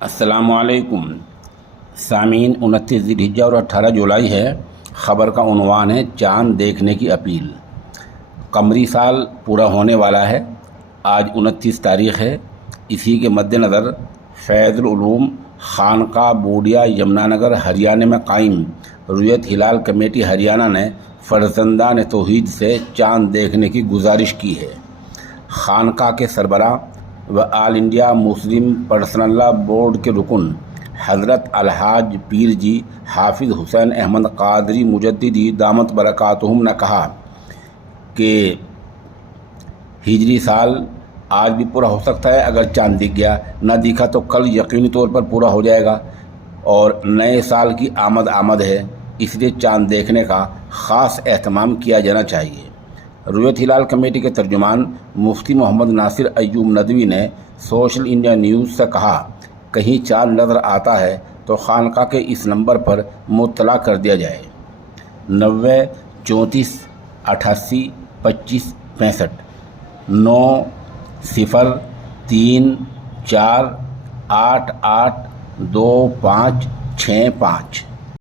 السلام علیکم سامعین، 29 ذی الحجہ اور 18 جولائی ہے۔ خبر کا عنوان ہے چاند دیکھنے کی اپیل۔ قمری سال پورا ہونے والا ہے، آج 29 تاریخ ہے۔ اسی کے مد نظر فیض العلوم خانقاہ بوڈیا یمنا نگر ہریانہ میں قائم رؤیت ہلال کمیٹی ہریانہ نے فرزندان توحید سے چاند دیکھنے کی گزارش کی ہے۔ خانقاہ کے سربراہ و All India Muslim Personal Law Board کے رکن حضرت الحاج پیر جی حافظ حسین احمد قادری مجددی دامت برکاتہم نے کہا کہ ہجری سال آج بھی پورا ہو سکتا ہے۔ اگر چاند دکھ گیا، نہ دکھا تو کل یقینی طور پر پورا ہو جائے گا اور نئے سال کی آمد ہے، اس لیے چاند دیکھنے کا خاص اہتمام کیا جانا چاہیے۔ رؤیت ہلال کمیٹی کے ترجمان مفتی محمد ناصر ایوب ندوی نے سوشل انڈیا نیوز سے کہا، کہیں چاند نظر آتا ہے تو خانقاہ کے اس نمبر پر مطلع کر دیا جائے۔ 90 34 88 25 65 9 0 3 4 8 8 2 5 6 5